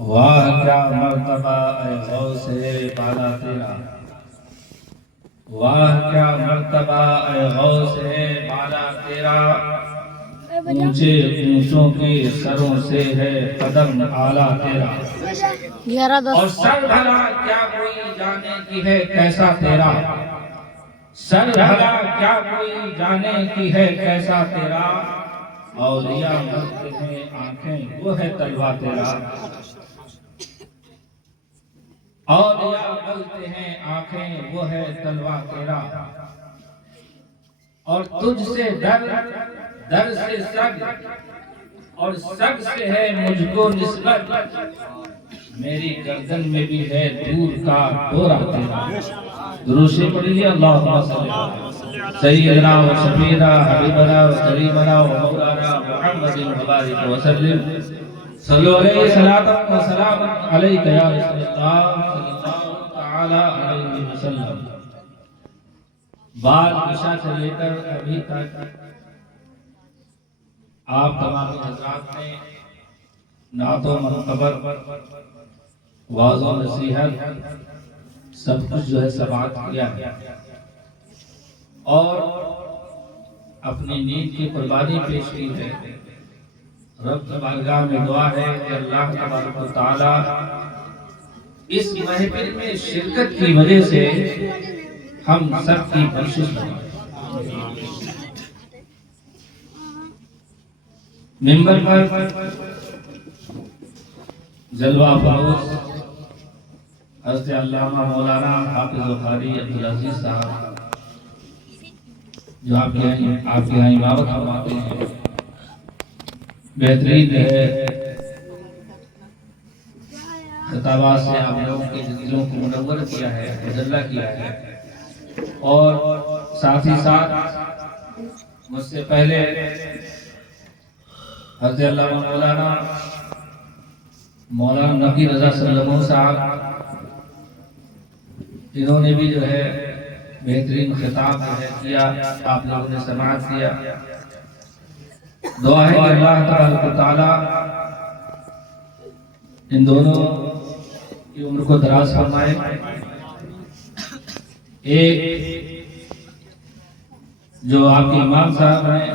واہ کیا مرتبہ اے غوث بالا تیرا، واہ کیا مرتبہ اے غوث بالا تیرا، اونچے اونچوں کے سروں سے ہے قدم اعلیٰ تیرا، اور سر بھلا کیا کوئی جانے کی ہے کیسا تیرا، سر بھلا کیا کوئی جانے کی ہے کیسا تیرا، اولیاء ملتے ہیں آنکھیں وہ ہے تلوا تیرا، اولیاء ملتے ہیں آنکھیں وہ ہے تلوا تیرا، اور تجھ سے در در سے سگ اور سگ سے ہے مجھ کو نسبت، میری گردن میں بھی ہے دور کا دورہ تیرا۔ درود سے پڑھیے اللہم صلی علی سیدنا و شفیعنا حبیبنا و کریمنا و مولانا محمد مبارک وسلم، صلو علیہ صلاۃ و سلام علیک یا رسول اللہ صلی اللہ تعالی علیہ وسلم۔ بعد عشاء سے لے کر ابھی تک آپ تمام حضرات نے نعت و منقبت، واعظ و نصیحت سب کچھ جو ہے سماعت کیا ہے، اور اپنی نیند کی قربانی پیش کی ہے۔ رب کی بارگاہ میں دعا ہے کہ اللہ تبارک و تعالی اس محفل میں شرکت کی وجہ سے ہم سب کی بخشش فرمائے۔ ممبر پر جلوہ افروز حضرت علامہ مولانا حافظ قاری عبدالعزیز صاحب جو آپ کے یہاں امامت فرماتے ہیں، بہترین ہے خطابات سے آپ لوگوں کے دلوں کو منور کیا ہے، مجلہ کیا ہے، اور ساتھ ہی ساتھ مجھ سے پہلے حضرت علامہ مولانا نقی رضا صلی اللہ علیہ وسلم صاحب، جنہوں نے بھی جو ہے بہترین خطاب جو ہے کیا، آپ لوگوں نے سماعت کیا۔ دعا ہے کہ اللہ تبارک و تعالی ان دونوں کی عمر کو دراز فرمائے۔ ایک جو آپ کے امام صاحب ہیں،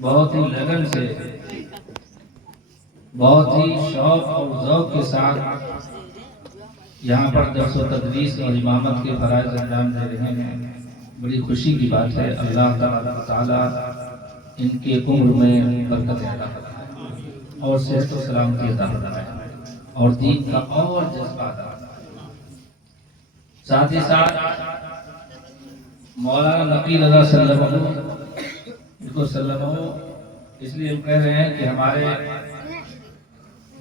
بہت ہی لگن سے، بہت ہی شوق اور ذوق کے ساتھ یہاں پر درس و تدریس اور امامت کے فرائض انجام دے رہے ہیں، بڑی خوشی کی بات ہے۔ اللہ تعالی ان کے عمر میں برکت عطا فرمائے اور صحت و سلامتی عطا فرمائے اور دین کا اور جذبہ عطا فرمائے۔ ساتھ ہی ساتھ مولانا نقی رضا صلی اللہ علیہ وسلم کو صلی اللہ علیہ وسلم اس لیے ہم کہہ رہے ہیں کہ ہمارے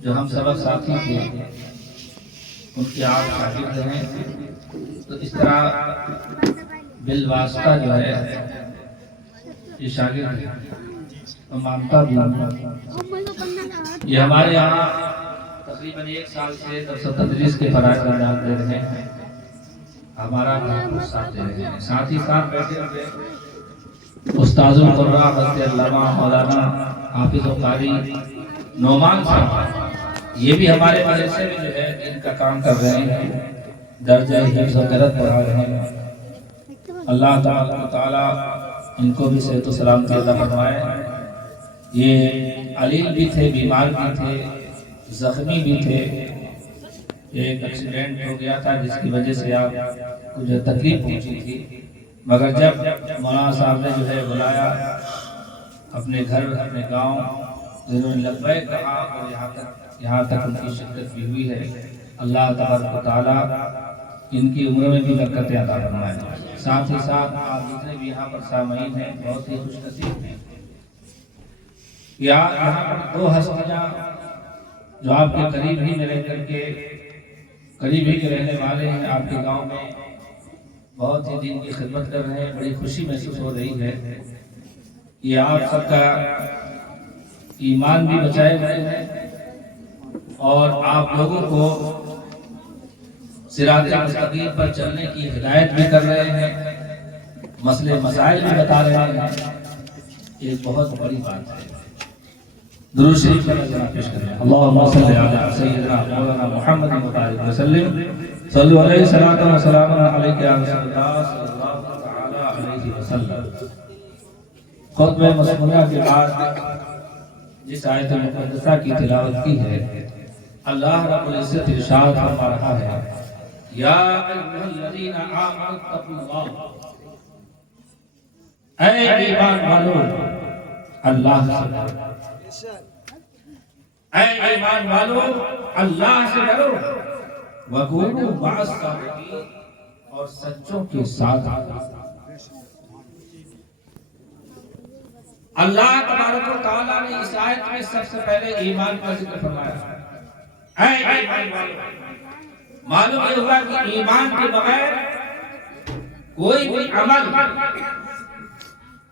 جو ہم سبق ساتھی تھے ان کے آپ شاگرد ہیں، تو اس طرح بالواسطہ جو ہے یہ شاگرد ہے، میں مانتا بھی ہوں۔ یہ ہمارے یہاں تقریباً 1 سال سے درس و تدریس کے فرائض انجام دے رہے ہیں، ہمارا ساتھ دے رہے ہیں۔ ساتھ ہی ساتھ بیٹھے ہوئے استاذ القراء حضرت علامہ مولانا حافظ قاری نعمان صاحب، یہ بھی ہمارے مدرسے میں جو ہے ان کا کام کر رہے ہیں، درجہ حفظ و قرأت پڑھا رہے ہیں۔ اللہ تعالیٰ ان کو بھی صحت و سلامتی عطا فرمائے۔ یہ علیل بھی تھے، بیمار بھی تھے، زخمی بھی تھے، ایک ایکسیڈنٹ ہو گیا تھا جس کی وجہ سے آپ کو جو تکلیف پہنچی تھی، مگر جب مولانا صاحب نے جو ہے بلایا اپنے گھر اپنے گاؤں، انہوں نے لبیک کہا اور یہاں تک ان کی شرکت بھی ہوئی ہے۔ اللہ تبارک و تعالی ان کی عمر میں بھی برکت عطا فرمائے۔ ساتھ ہی ساتھ آپ جتنے بھی یہاں پر سامعین ہیں بہت ہی خوش نصیب ہیں۔ یہاں پر 2 ہستیاں جو آپ کے قریب ہی میں رہ کر کے قریب ہی کے رہنے والے ہیں، آپ کے گاؤں میں بہت ہی دین کی خدمت کر رہے ہیں، بڑی خوشی محسوس ہو رہی ہے۔ یہ آپ سب کا ایمان بھی بچائے ہوئے ہیں اور آپ لوگوں کو صراط مستقیم پر چلنے کی ہدایت بھی کر رہے ہیں، مسئلے مسائل بھی بتا رہے ہیں۔ ایک بہت بڑی بات ہے۔ درود شریف کا نظرانہ پیش کریں. اللہم صلی علی سیدنا مولانا محمد مبارک وسلم. صلی علیہ الصلوۃ والسلام علیک یا رسول اللہ صلی اللہ تعالی علیہ وسلم. خطبہ مسمونہ کے بعد جس آیت مقدسہ کی تلاوت کی ہے، اللہ رب العزت ارشاد فرما رہا ہے، یا ایھا الذین آمنوا اتقوا اللہ، اے ایمان والو اللہ سے ڈرو. اے ایمان والو اللہ سے ڈرو. وَكُونُوا مَعَ الصَّادِقِينَ، اور سچوں کے ساتھ. اللہ تبارک و تعالیٰ نے اس آیت میں سب سے پہلے ایمان کا ذکر فرمایا. اے ایمان والو، معلوم یہ ہوا کہ ایمان کے بغیر کوئی بھی عمل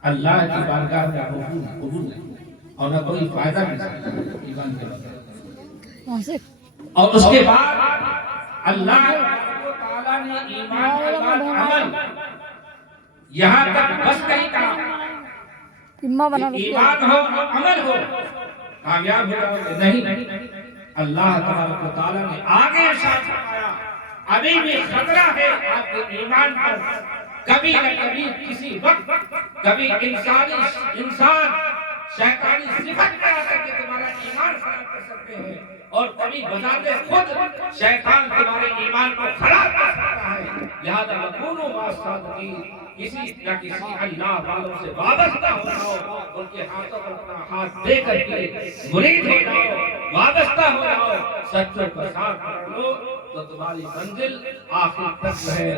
اللہ کی بارگاہ میں قبول نہیں اور نہ کوئی فائدہ نہیں ایمان کے بغیر. اور اس کے بعد اللہ تعالیٰ نے ایمان کے بعد عمل یہاں تک بس نہیں کہا کہ ایمان ہو عمل ہو کامیاب ہو نہیں. اللہ تبارک و تعالیٰ نے آگے ارشاد فرمایا ابھی بھی خطرہ ہے آپ کے ایمان پر. کبھی نہ کبھی کسی وقت کبھی انسان شیطانی صفت میں آ کر کے تمہارا ایمان خراب کر سکتے ہیں، اور کبھی بذات خود شیطان تمہارے ایمان کو خراب کر سکتا ہے. لہذا وَكُونُوا مَعَ الصَّادِقِينَ، کسی نہ کسی اللہ والوں سے وابستہ ہو جاؤ، ان کے ہاتھوں پر اپنا ہاتھ دے کر کے مرید ہو جاؤ، وابستہ ہو جاؤ، سچوں کا ساتھ پکڑ لو تو تمہاری منزل آخر تک جو ہے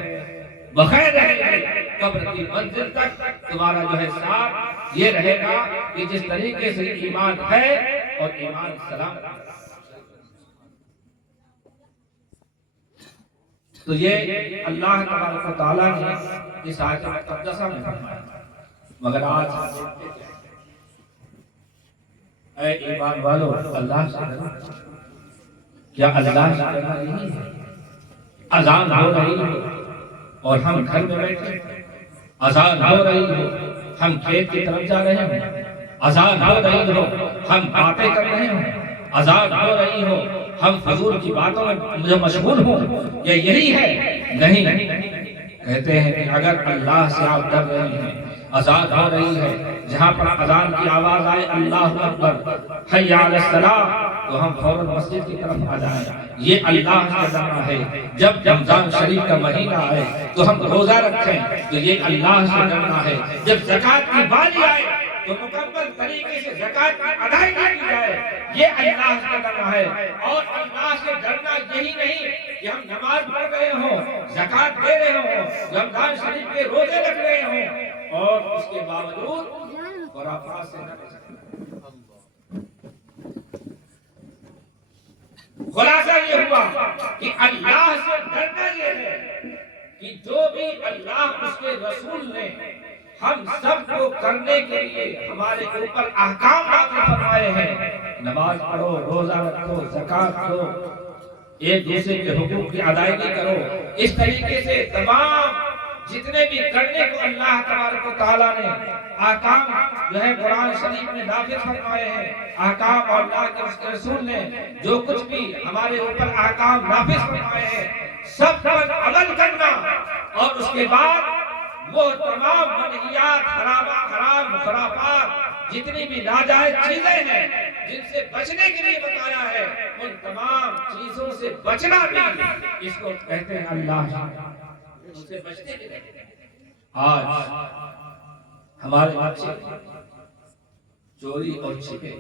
بخیر رہے گی. قبر کی منزل تک تمہارا جو ہے ساتھ یہ رہے گا کہ جس طریقے سے ایمان ہے اور ایمان سلام. تو یہ اللہ تبارک و تعالیٰ نے اس آیت مقدسہ میں فرمایا. مگر آج اے ایمان والو اللہ سے ڈرو. کیا اللہ سے ڈرنا نہیں ہے؟ اذان ہو رہی ہے اور ہم گھر میں بیٹھے، اذان ہو رہی ہو ہم کھیت کی طرف جا رہے ہیں، اذان ہو رہی ہو ہم باتیں کر رہے ہیں، اذان ہو رہی ہو ہم فضول کی باتوں میں مشغول ہوں، یہ یہی ہے؟ نہیں. کہتے ہیں کہ اگر اللہ سے آپ ڈر رہے ہیں، اذان ہو رہی ہے، جہاں پر اذان کی آواز آئے اللہ اکبر حی علی الصلاۃ، تو ہم فوراً مسجد کی طرف آ جائیں. یہ اللہ سے ڈرنا ہے. جب رمضان شریف کا مہینہ آئے تو ہم روزہ رکھیں تو یہ اللہ سے ڈرنا ہے. جب زکوٰۃ کی باری آئے تو مکمل طریقے سے زکوٰۃ کی ادائیگی کی جائے، یہ اللہ سے ڈرنا ہے. اور اللہ سے ڈرنا یہی نہیں کہ ہم نماز پڑھ رہے ہوں، زکوٰۃ دے رہے ہوں، رمضان شریف کے روزے رکھ رہے ہوں اور اس کے باوجود خرافات سے نہ بچیں. خلاصہ یہ ہوا کہ اللہ سے ڈرنا یہ ہے کہ جو بھی اللہ اس کے رسول نے ہم سب کو کرنے کے لیے ہمارے اوپر احکام نازل فرمائے ہیں، نماز پڑھو، روزہ رکھو، زکوٰۃ دو، ایک دوسرے کے حقوق کی ادائیگی کرو، اس طریقے سے تمام جتنے بھی کرنے کو اللہ تبارک و تعالیٰ نے احکام جو ہے قرآن شریف میں نافذ فرمائے ہیں، احکام اور اللہ کے اس کے رسول نے جو کچھ بھی ہمارے اوپر احکام نافذ فرمائے ہیں، سب پر عمل کرنا. اور اس کے بعد وہ تمام منہیات، حرام خرافات، جتنی بھی ناجائز چیزیں ہیں جن سے بچنے کے لیے بتایا ہے، ان تمام چیزوں سے بچنا بھی اس کو کہتے ہیں اللہ سے بچنے کے لیے. آج ہمارے بچے چوری اور چھپے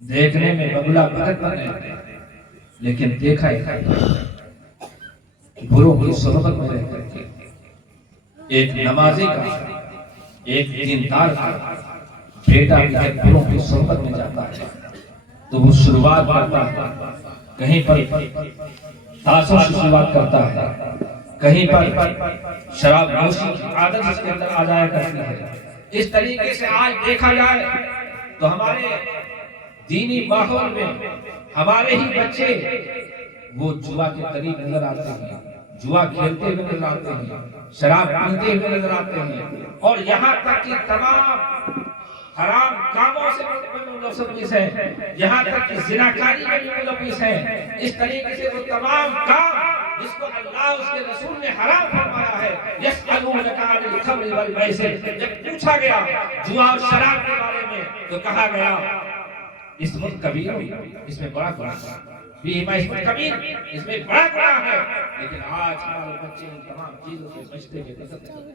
دیکھنے میں بگلا بھگت بنے، لیکن دیکھا ہی بروں کی صحبت میں رہ کر کے ایک نمازی کا، ایک دیندار کا بیٹا بھی جب بروں کی صحبت میں جاتا ہے تو وہ شروعات کرتا ہے، کہیں پر تاشوں سے شروعات کرتا ہے، کہیں پر شراب نوشی کی عادت اس کے اندر آ جایا کرتی ہے. اس طریقے سے آج دیکھا جائے تو ہمارے دینی ماحول میں ہمارے ہی بچے وہ جوا کے قریب نظر آتے ہیں، جوا کھیلتے ہوئے نظر آتے ہیں، شراب پیتے ہوئے نظر آتے ہیں، اور یہاں تک کہ تمام حرام کاموں سے ملوث ہیں، یہاں تک کہ زناکاری میں بھی ملوث ہیں۔ اس طریقے سے وہ تمام کام جس کو اللہ اس کے رسول نے حرام فرمایا ہے، یسألونک عن الخمر والمیسر، جب پوچھا گیا جوا اور شراب کے بارے میں تو کہا گیا اسم کبیر، اس میں بڑا گناہ ہے، فیہما اسم کبیر، اس میں بڑا گناہ ہے۔ لیکن آج ہمارے بچے ان تمام چیزوں سے بچتے ہوئے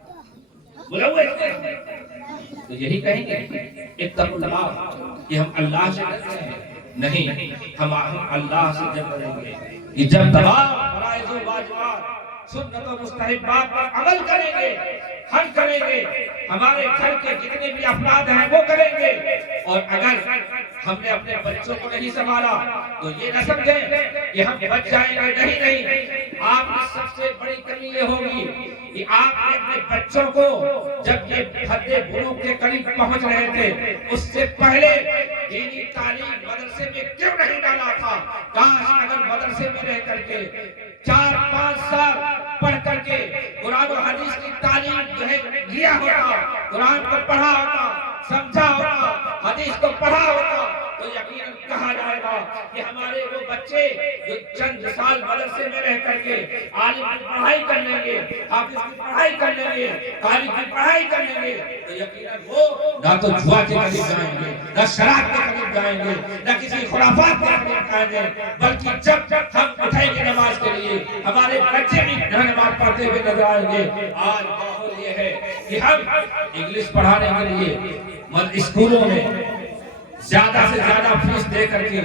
ملوث ہیں، تو یہی کہیں گے اتقوا اللہ کہ ہم اللہ سے ڈرتے ہیں؟ نہیں، ہم اللہ سے ڈریں گے کہ جب تمام فرائض و واجبات، سنت و مستحبات پر عمل کریں گے، حج کریں گے، ہمارے گھر کے جتنے بھی افراد ہیں وہ کریں گے، اور اگر ہم نے اپنے بچوں کو نہیں سنبھالا تو یہ نہ سمجھیں کہ ہم بچ جائیں گے، نہیں۔ آپ کی سب سے بڑی کمی یہ ہوگی کہ آپ نے اپنے بچوں کو جب یہ حد بلوغ کے قریب پہنچ رہے تھے اس سے پہلے دینی تعلیم مدرسے میں کیوں نہیں ڈالا تھا؟ کاش اگر مدرسے میں رہ کر کے 4-5 سال پڑھ کر کے قرآن و حدیث کی تعلیم جو ہے لیا ہوتا، قرآن کو پڑھا ہوتا، سمجھا ہوتا، حدیث کو پڑھا ہوتا، تو یقیناً کہا جائے گا کہ ہمارے وہ بچے جو چند سال مدرسے میں رہ کر کے عالم کی پڑھائی کر لیں گے، حافظ کی پڑھائی کر لیں گے، قاری کی پڑھائی کر لیں گے، تو یقیناً وہ نہ تو جوا کے قریب جائیں گے، نہ شراب کے قریب جائیں گے، نہ کسی خرافات کے قریب جائیں گے، بلکہ جب ہم اٹھیں گے نماز کے لیے ہمارے بچے بھی نماز پڑھتے ہوئے نظر آئیں گے۔ آج ماحول یہ ہے کہ ہم انگلش پڑھانے کے لیے اسکولوں میں زیادہ سے زیادہ فیس دے کر کے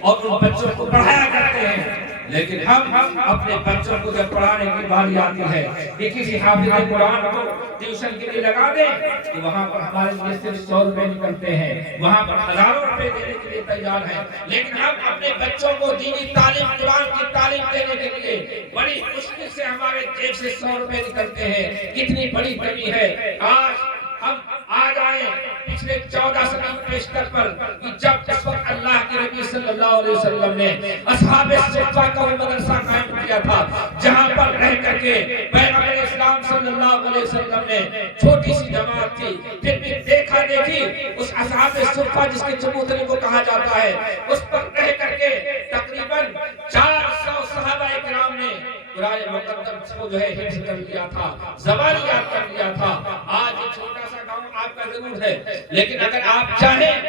اور ان بچوں کو پڑھایا کرتے ہیں، لیکن ہم اپنے بچوں کو جب پڑھانے کی باری آتی ہے کہ کسی حافظ قرآن کو ٹیوشن کے لیے لگا دیں تو وہاں پر ہمارے لیے صرف 100 روپے نکلتے ہیں، وہاں پر ہزاروں روپے دینے کے لیے تیار ہیں، لیکن ہم اپنے بچوں کو دینی تعلیم، قرآن کی تعلیم دینے کے لیے بڑی مشکل سے ہمارے جیب سے 100 روپے نکلتے ہیں۔ کتنی بڑی کمی ہے۔ آج ہم آ جائیں پچھلے 14 صدی پیشتر پر کہ جب اس وقت اللہ کے نبی صلی اللہ علیہ وسلم نے اصحاب صفہ کا وہ مدرسہ قائم کیا تھا جہاں پر رہ کر کے پیغمبر اسلام صلی اللہ علیہ وسلم نے چھوٹی سی جماعت تھی، پھر بھی دیکھا دیکھی اس اصحاب صفہ جس کے چبوترے کو کہا جاتا ہے اس پر رہ کر کے تقریباً 400 صحابہ کرام نے قرآن مقدس کو جو ہے حفظ کر لیا تھا، زبان یاد کر لیا تھا۔ آج یہ چھوٹا سا گاؤں آپ کا ضرور ہے، لیکن اگر آپ چاہیں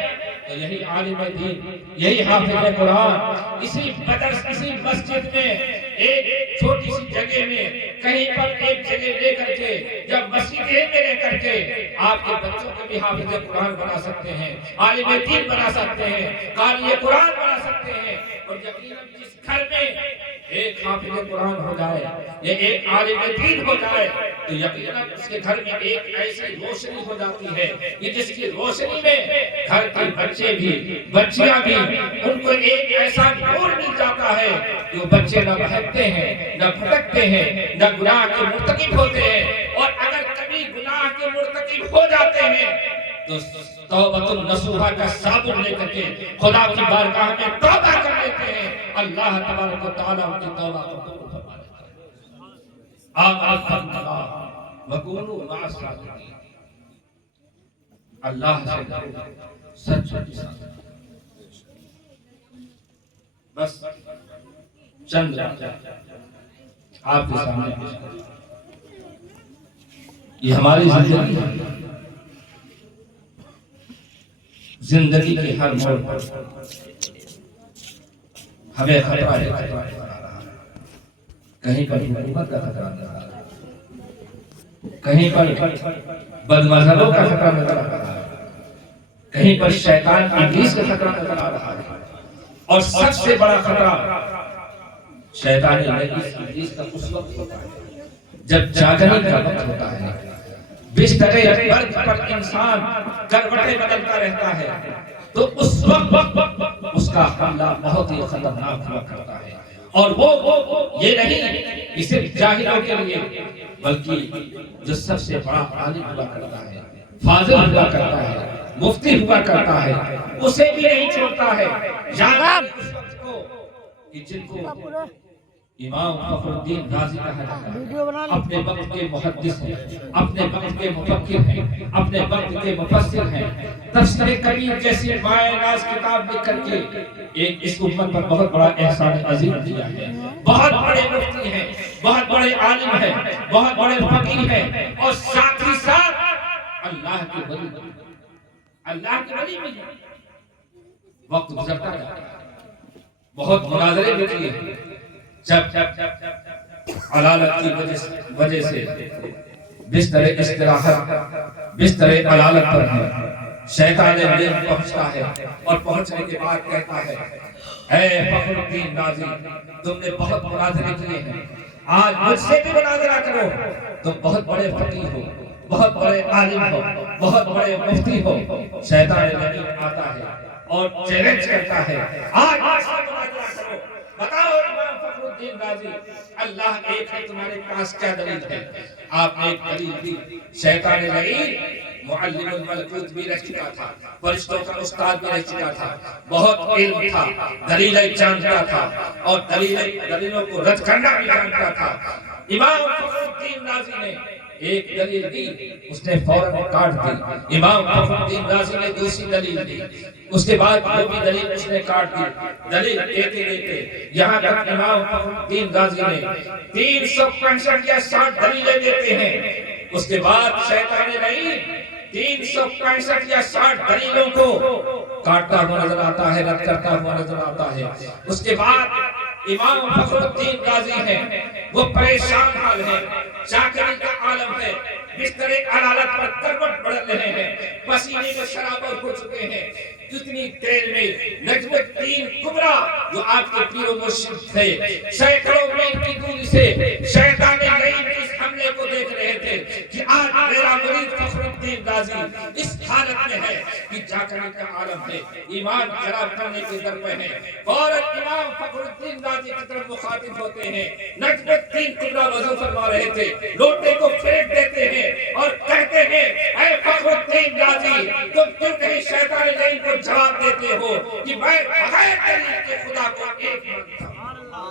تو یہی عالم دین، یہی حافظ قرآن اسی مسجد میں ایک چھوٹی سی جگہ میں کہیں پر ایک جگہ لے کر کے جب مسجد میں رہ کر کے آپ کے بچوں کو بھی حافظ قرآن بنا سکتے ہیں، عالم دین بنا سکتے ہیں، قاری قرآن بنا سکتے ہیں، اور یقیناً جس گھر میں ایک حافظ قرآن ہو جائے یا ایک عالم دین ہو جائے تو یقیناً اس کے گھر میں ایک ایسی روشنی ہو جاتی ہے کہ جس کی روشنی میں گھر کے بچے بھی بچیاں بھی ان کو ایک ایسا نور مل جاتا ہے کہ وہ بچے نہ بھٹکتے ہیں، نہ بھٹکتے ہیں، نہ گناہ کے مرتکب ہوتے ہیں، اور اگر کبھی گناہ کے مرتکب ہو جاتے ہیں تو توبۃ النصوحہ کا صابن لے کر کے خدا کی بارگاہ میں توبہ کر لیتے ہیں، اللہ تبارک و تعالیٰ ان کی توبہ قبول فرما لیتا ہے۔ آمین وقولوا مع الصادقین، اللہ سے ڈرو، سچ کے ساتھ۔ بس چند آپ کے سامنے پیش کریں، یہ ہماری زندگی ہے، زندگی کے ہر موڑ پر ہمیں خطرہ نظر آ رہا ہے، کہیں پر حکومت کا خطرہ نظر آ رہا ہے، کہیں پر بد مذہبوں کا خطرہ نظر آ رہا ہے، کہیں پر شیطان ابلیس کا خطرہ نظر آ رہا ہے، اور سب سے بڑا خطرہ شیطان ابلیس کا اس وقت ہوتا ہے جب جاگنے کا وقت ہوتا ہے، بستر مرگ پر انسان کروٹیں بدلتا رہتا ہے، تو اس وقت اس کا حملہ بہت ہی خطرناک ہوا کرتا ہے، اور وہ یہ نہیں کہ صرف جاہلوں کے لیے بلکہ جو سب سے بڑا عالم ہوا کرتا ہے، فاضل ہوا کرتا ہے، مفتی ہوا کرتا ہے، اسے بھی نہیں چھوڑتا ہے، یاد اس وقت کو کہ جن کو امام فخر الدین رازی کہا جاتا ہے، اپنے وقت کے محدث ہیں، اپنے وقت کے مفکر ہیں، اپنے وقت کے مفسر ہیں۔ تفسیر کبیر جیسی مائے ناز کتاب لکھ کر کے ایک اس امت پر بہت بڑا احسان عظیم کیا ہے۔ بہت بڑے مفتی ہیں، بہت بڑے عالم ہیں، بہت بڑے فقیر ہیں، اور ساتھ ہی ساتھ اللہ کے ولی، اللہ کے ولی بھی ہیں۔ وقت گزرتا ہے، بہت مناظرے بھی کیے، جب علالت کی وجہ سے بستر استراحت، بستر علالت پر ہے، شیطان لیل پہنچتا ہے، اور پہنچنے کے بعد کہتا ہے، اے فخر الدین رازی، تم نے بہت مناظرے کیے ہیں، آج مجھ سے بھی مناظرہ کرو، تم بہت بڑے فقیر ہو، بہت بڑے عالم ہو، بہت بڑے مفتی ہو۔ شیطان لیل آتا ہے اور چیلنج کرتا ہے، آج مجھ سے مناظرہ کرو، بتاؤ امام فخر الدین رازی، اللہ ایک ہے، تمہارے پاس کیا دلیل ہے؟ آپ نے ایک دلیل دی۔ شیطان لعین معلم الملکوت بھی رہ چکا تھا، فرشتوں کا استاد بھی رہ چکا تھا، بہت علم تھا، دلیلیں جانتا تھا، اور دلیلوں کو رد کرنا بھی جانتا تھا۔ امام فخر الدین رازی نے ایک دلیل دی، اس نے فوراً کاٹ دی۔ امام فخر الدین رازی نے دوسری دلیل دی، اس کے بعد وہ بھی دلیل اس نے کاٹ دی۔ دلیل دیتے دیتے یہاں تک امام فخر الدین رازی نے 365 یا 60 دلیلیں دیتے ہیں۔ اس کے بعد شیطان لعین 365 یا 60 دلیلوں کو کاٹتا ہوا نظر آتا ہے، رد کرتا ہوا نظر آتا ہے۔ اس کے بعد امام فخر الدین رازی ہیں، وہ پریشان حال ہیں، چاکری کا عالم ہے، بستر علالت پر کروٹ بڑھ رہے ہیں، پسینے میں شرابور ہو چکے ہیں۔ جتنی دیر میں نجم الدین کبریٰ جو آپ کے پیر و مرشد تھے، سینکڑوں میل کی دوری سے شیطان لعین کے اس حملے کو دیکھ رہے تھے کہ آج میرا مرید فخر الدین رازی اس حالت میں ہے کہ جاکری کا عالم ہے، ایمان خراب کرنے کے در پہ ہے۔ فوراً امام فخر الدین رازی کی طرف مخاطب ہوتے ہیں، نجم الدین کبریٰ وضو فرما رہے تھے، لوٹے کو پھینک دیتے ہیں اور کہتے ہیں، اے فخر الدین رازی، تم کیوں نہیں شیطان لعین کو جواب دیتے ہو کہ میں بغیر دلیل کے خدا کو ایک مانتا ہوں۔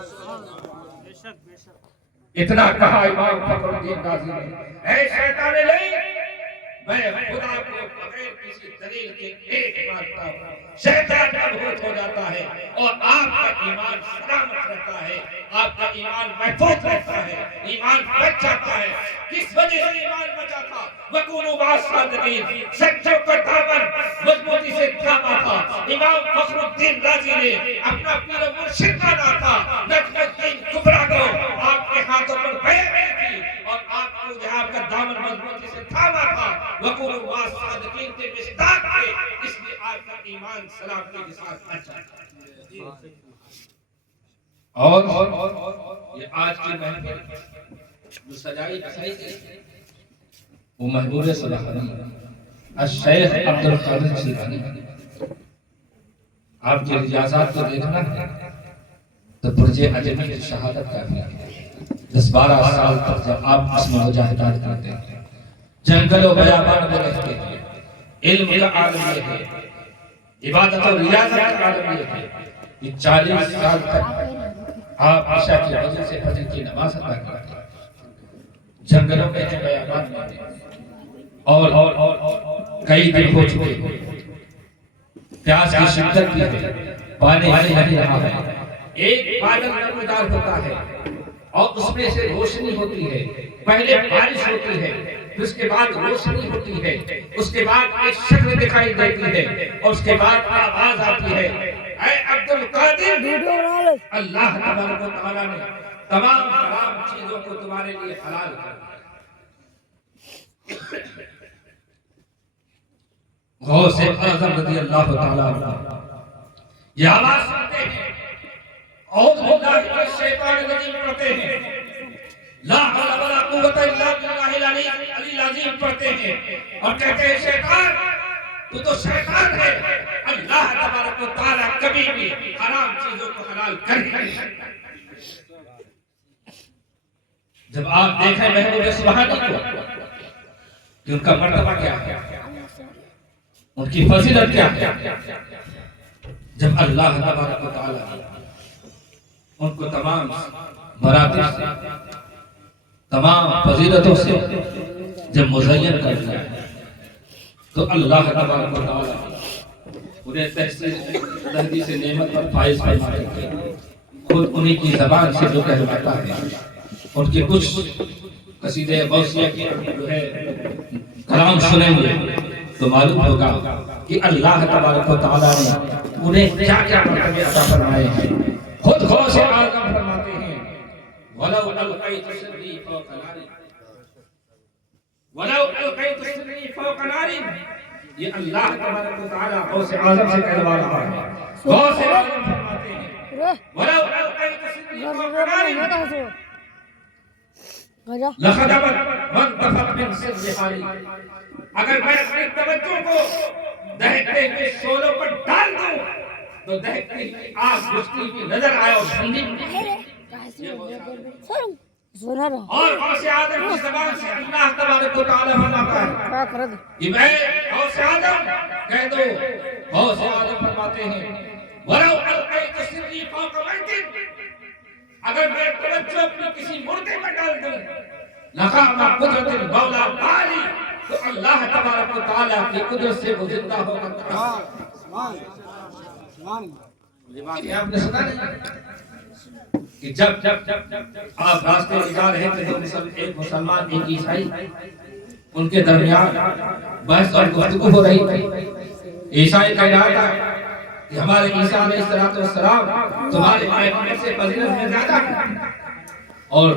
اتنا کہا امام فخر الدین رازی نے، اے شیطان لعین، میں خدا کو بغیر کسی دلیل کے ایک مانتا ہوں۔ شیطان مبہوت ہو جاتا ہے اور آپ کا ایمان سلامت رہتا ہے، آپ کا ایمان محفوظ رہتا ہے، ایمان بچ جاتا ہے۔ کس وجہ سے ایمان بچا تھا؟ وَكُونُوا مَعَ الصَّادِقِينَ، سچوں کا دامن مضبوطی سے تھاما تھا۔ امام فخر الدین رازی نے اپنا پیر و مرشد مانا تھا، نجم الدین کبریٰ کو آپ کے ہاتھوں پر بیعت کی تھی، اور آپ کو جہاں کا دامن مضبوطی سے تھاما تھا، وَكُونُوا مَعَ الصَّادِقِينَ کے مصداق تھے، اس لیے آپ کا ایمان سلامتی کے ساتھ اچھا ہے۔ اور یہ آج کی محفل جو سجائی بسائی گئی، وہ محبوب صلاحانی الشیخ عبدالقادر جیلانی۔ آپ کے ریاضات کو دیکھنا ہے تو برج عجمی کی شہادت کا بھی 10-12 سال تک جب آپ اس میں مجاہدات کرتے ہیں، جنگل و بیابان میں رہتے ہیں، علم کا عالم یہ ہے، عبادت و ریاضت کا عالم یہ ہے کہ 40 سال تک آپ عشاء کی وجہ سے فجر کی نماز ادا کرتے ہیں، جنگلوں میں ہیں، بیابان میں ہیں، اور کئی دن ہو چکے ہیں، پیاس کی شدت بھی ہے، پانی نہیں رہا ہے، ایک بادل نمودار ہوتا ہے اور اس میں سے روشنی ہوتی ہے، پہلے بارش ہوتی ہے، پھر اس کے بعد روشنی ہوتی ہے، اس کے بعد ایک شکل دکھائی دیتی ہے، اور اس کے بعد آواز آتی ہے، اے عبدالقادر، اللہ تبارک و تعالیٰ نے تمام حرام چیزوں کو تمہارے لیے حلال کر دیا۔ غوث اعظم رضی اللہ تعالیٰ عنہ یہ آواز سنتے ہیں، اعوذ باللہ من الشیطان الرجیم پڑھتے ہیں، لا حول ولا قوت الا باللہ العلی العظیم پڑھتے ہیں، اور کہتے ہیں شیطان تو شیطان ہے، اللہ تبارک و تعالیٰ کبھی بھی حرام چیزوں کو حلال کر نہیں سکتا۔ جب آپ دیکھیں محبوب سبحانی کو کہ ان کا مرتبہ کیا ہے، ان کی فضیلت کیا ہے، جب اللہ تبارک و تعالیٰ ان کو تمام مراتب سے، تمام فضیلتوں سے جب مزین کر دیا تو اللہ تبارک و تعالی انہیں تحدیث نعمت پر فائز فرماتے تھے. خود انہی کی زبان سے جو کہلاتا ہے، ان کے کچھ قصیدے غوثیہ کے جو ہے کلام سنیں گے تو معلوم ہوگا کہ اللہ تبارک و تعالی نے انہیں کیا کیا مرتبے عطا فرمائے ہیں. خود غوث اعظم فرماتے ہیں وَلَوْ أَلْقَيْتُ سِرِّي فَوْقَ نَارٍ وَلَوْ أَلْقَيْتُ سِرِّي فَوْقَ نَارٍ. یہ اللہ تبارک و تعالی غوث اعظم سے کہلوا رہا ہے. غوث اعظم فرماتے ہیں وَلَوْ أَلْقَيْتُ سِرِّي فَوْقَ نَارٍ لَخَدَمَتْ وَانْتَفَتْ مِنْ سِرِّ حَالِي. اگر میں اپنی توجہ کو دہکتے ہوئے شعلوں پر ڈال دوں تو دہکتی ہوئی آگ بجھتی ہوئی نظر آئے اور اور غوث اعظم کی زبان سے اللہ تبارک و تعالی فرماتا ہے کہ میں غوث اعظم کہہ دو. غوث اعظم فرماتے ہیں وَلَوْ أَلْقَيْتُ سِرِّي فَوْقَ مَيْتٍ. اگر میں توجہ اپنی کسی مردے میں ڈال دوں لَقَامَ قُدْرَةِ الْمَوْلَى بَالِي تو اللہ تبارک و تعالی کی قدرت سے وہ زندہ ہو کر آپ نے سنا نہیں کہ جب آپ راستے میں جا رہے تھے تو ایک مسلمان ایک عیسائی ان کے درمیان بحث اور گفتگو ہو رہی تھی. عیسائی کہہ رہا تھا کہ ہمارے عیسیٰ علیہ السلام تمہارے پیغمبر سے فضیلت میں زیادہ ہے اور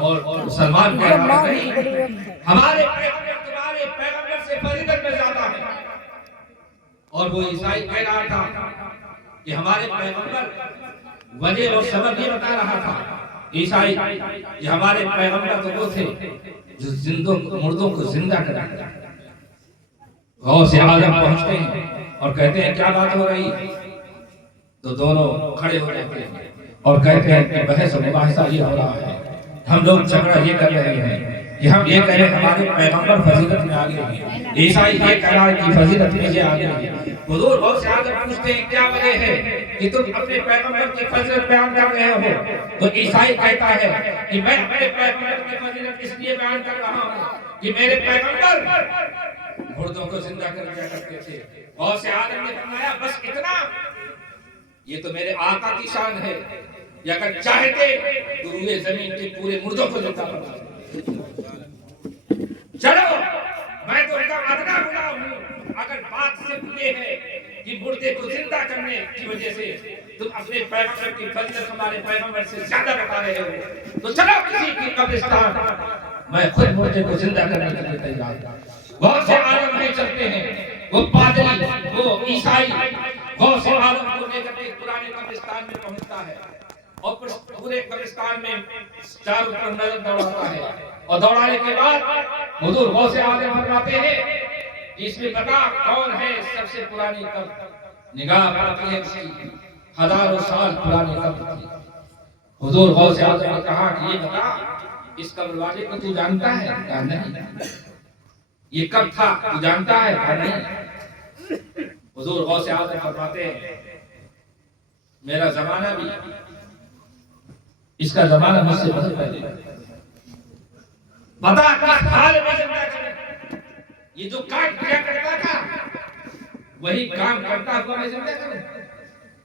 مسلمان کہہ رہا ہے ہمارے پیغمبر تمہارے پیغمبر سے فضیلت میں زیادہ ہے. اور وہ عیسائی کہہ رہا تھا کہ ہمارے پیغمبر وجہ اور سبب یہ بتا رہا تھا. عیسائی یہ ہمارے پیغمبر تو وہ تھے جو مردوں کو زندہ کرتے ہیں. غوث اعظم پہنچتے ہیں اور کہتے ہیں کیا بات ہو رہی ہے تو دونوں کھڑے ہو جاتے ہیں اور کہتے ہیں کہ بحث و مباحثہ یہ ہو رہا ہے. ہم لوگ جھگڑا یہ کر رہے ہیں کہ ہم یہ کہہ رہے ہیں ہمارے پیغمبر فضیلت میں آگے ہیں. عیسائی یہ کہہ رہا ہے کہ فضیلت میں یہ آگے ہیں. حضور غوث اعظم پوچھتے ہیں کیا وجہ ہے کہ تم اپنے پیغمبر کی فضیلت بیان کر رہے ہو تو عیسائی کہتا ہے کہ میں اپنے پیغمبر کی فضیلت اس لیے بیان کر رہا ہوں کہ میرے پیغمبر مردوں کو زندہ کر دیا کرتے تھے. غوث اعظم نے فرمایا بس اتنا؟ یہ تو میرے آقا کی شان ہے. یا اگر چاہتے تو روئے زمین کے پورے مردوں کو زندہ کرتا. چلو میں تو ان کا ادنا گناہ ہوں. اگر بات صرف یہ ہے کہ مردے کو زندہ کرنے کی وجہ سے تم اپنے پیغمبر کی فضیلت ہمارے پیغمبر سے زیادہ بتا رہے ہو تو چلو کسی کی قبرستان میں خود مردے کو زندہ کرنے کے لیے تیار ہوں. غوث اعظم نہیں چلتے ہیں. وہ پادری وہ عیسائی غوث اعظم کو لے کر ایک پرانے قبرستان میں پہنچتا ہے اور پورے قبرستان میں چاروں طرف نظر دوڑاتا ہے. اور دوڑانے کے بعد حضور غوث اعظم فرماتے ہیں اس میں بتا کون ہے سب سے پرانی قبر. نگاہ پڑتی ہے اس کی ہزاروں سال پرانی قبر تھی. حضور غوث اعظم نے کہا کہ یہ بتا اس قبر والے کو تو جانتا ہے؟ کہا نہیں. یہ کب تھا تو جانتا ہے؟ کہا نہیں. حضور غوث اعظم فرماتے ہیں میرا زمانہ بھی اس کا زمانہ مجھ سے بہت پہلے. بتا کس حال میں زندہ کرے. یہ جو کام کیا کرتا تھا وہی کام کرتا ہوا میں زندہ کروں.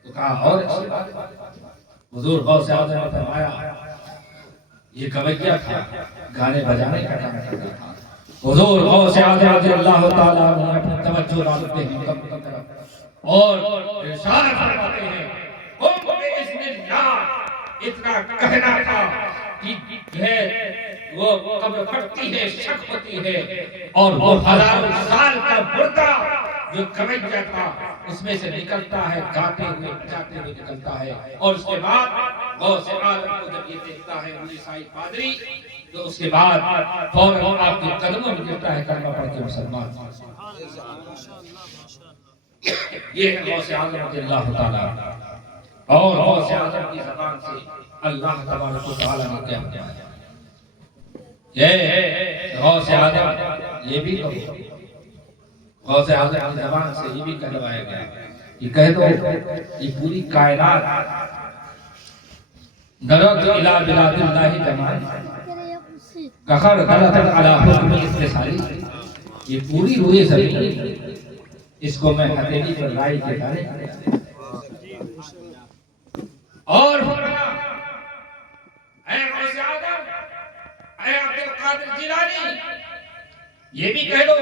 تو کہا اور اچھی بات. حضور غوث اعظم نے فرمایا یہ گویا تھا گانے بجانے کا کام کرتا تھا. حضور غوث اعظم رضی اللہ تعالیٰ عنہ اپنی توجہ ڈالتے ہیں قبر کی طرف اور ارشاد فرماتے ہیں قم بإذن اللہ. اتنا کہنا تھا کہ وہ قبر پھٹتی ہے شک ہوتی ہے اور وہ ہزاروں سال کا مردہ جو گویا تھا اس میں سے نکلتا ہے گاتے ہوئے جاتے ہوئے نکلتا ہے. اور اس کے بعد غوث اعظم کو جب یہ دیکھتا ہے وہ عیسائی پادری تو اس کے بعد فوراً آپ کے قدموں میں گرتا ہے کلمہ پڑھ کے مسلمان. یہ ہے غوث اعظم رضی اللہ تعالیٰ. اور غوث اعظم کی زبان سے اللہ تبارک و تعالیٰ نے کیا کیا ہے یہ غوث اعظم یہ بھی کہو. غوث اعظم کی زبان سے یہ بھی کہلوایا گیا یہ کہہ دو یہ پوری کائنات درد الى بلاد اللہ جمال کخر غلط علی حکم استثاری. یہ پوری روئے زمین اس کو میں ہتھیلی پر لائی کے ڈالے اور اے غوث اعظم، اے عبد القادر جیلانی، یہ بھی کہہ دو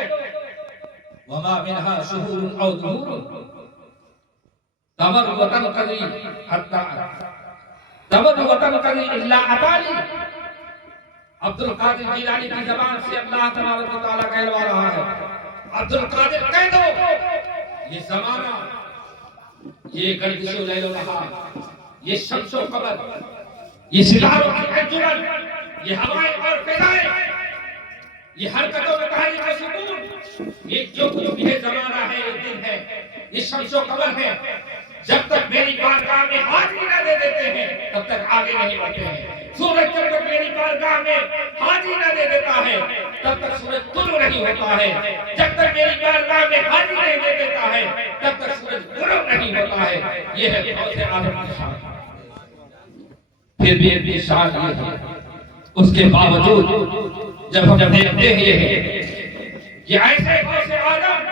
وما منها شهور او دهور تمر وتنقضي حتى تمر وتنقضي الا اتاني. عبد القادر جیلانی کی زبان سے اللہ تبارک و تعالیٰ کہلوا رہا ہے عبد القادر کہہ دو یہ زمانہ، یہ گردش و لیل و نہار، یہ شمس و قمر، یہ ستاروں کی انجمن، یہ ہوائیں اور فضائیں، یہ حرکتوں میں تحریک و سکون، یہ جو کچھ بھی ہے زمانہ ہے، یہ دن ہے، یہ شمس و قمر ہے. جب تک میری بارگاہ میں حاضری نہ دے دیتے ہیں تب تک آگے نہیں بڑھتے ہیں. سورج جب تک میری بارگاہ میں حاضری نہ دے دیتا ہے تب تک سورج طلوع نہیں ہوتا ہے. جب تک میری بارگاہ میں حاضری نہیں دے دیتا ہے تب تک سورج غروب نہیں ہوتا ہے. یہ ہے غوث اعظم کی شان. پھر بھی اپنی شان یہ ہے، اس کے باوجود جب ہم دیکھتے ہیں یہ ایسے غوث اعظم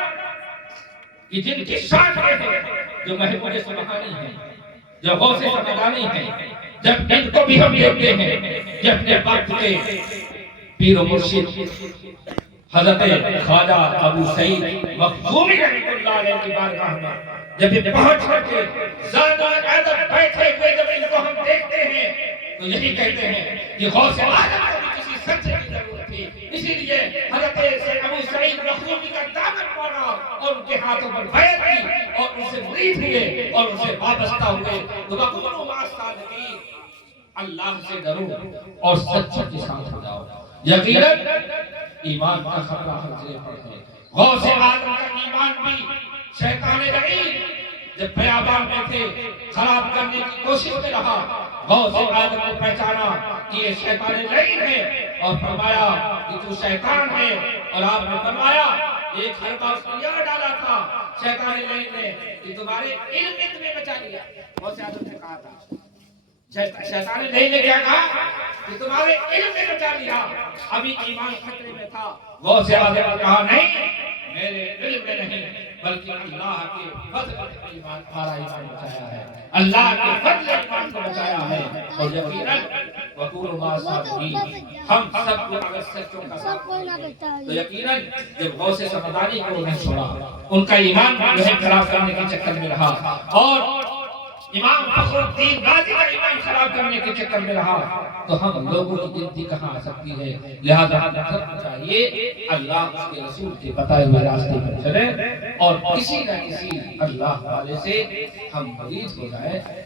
کہ جن کی شان یہ ہے، جو محمود سبحانی ہیں، جو غوث سمدانی ہیں، جب ان کو بھی ہم دیکھتے ہیں کہ اپنے وقت کے پیر و مرشد حضرت خواجہ ابو سعید مخزومی رحمۃ اللہ علیہ کی بارگاہ میں جب یہ پہنچ کر کے زاد العدد بیٹھے ہوئے جب ان کو ہم دیکھتے ہیں تو یہی کہتے ہیں کہ غوث اعظم کو بھی کسی سچے کی ضرورت تھی. اسی لیے حضرت ابو سعید مخزومی کا دامن پانا اور ان کے ہاتھوں پر بیعت کی اور ان سے مرید ہوئے اور ان سے وابستہ ہوئے. تو وَقُولُوا مَعَ الصَّادِقِينَ، اللہ سے ڈرو اور سچے کے ساتھ ہو جاؤ. یقیناً ایمان کا خطرہ ہر جگہ پر ہے. غوث اعظم کا ایمان بھی شیطان لعین جب بیابان میں تھے خراب کرنے کی کوشش میں رہا، غوث اعظم نے پہچانا کہ یہ شیطان لعین ہے اور فرمایا کہ تو شیطان ہے. اور آپ نے فرمایا ایک حلقہ اس کو یہاں ڈالا تھا شیطان لعین نے کہ تمہارے علم نے تمہیں بچا لیا. غوث اعظم نے کہا تھا، شیطان لعین نے کیا کہا کہ تمہارے علم نے بچا لیا، ابھی ایمان خطرے میں تھا. غوث اعظم نے کہا نہیں، میرے علم میں نہیں بلکہ اللہ کے فضل سے ایمان ہمارا ایمان بچایا ہے، اللہ کے فضل سے ایمان کو بچایا ہے. اور یقیناً وَقُولُوا مَعَ الصَّادِقِينَ، ہم سب کو اگر سچوں کا ساتھ تو یقیناً جب غوث سمدانی کو نہیں چھوڑا، ان کا ایمان جو ہے خراب کرنے کے چکر میں رہا اور امام فخر الدین غازی کا ایمان خراب کرنے کے چکر میں رہا تو ہم لوگوں کی گنتی کہاں آ سکتی ہے. لہذا ہمیں چاہیے اللہ اس کے رسول کے بتائے ہوئے راستے پر چلیں اور کسی نہ کسی اللہ والے سے ہم مرید ہو جائیں.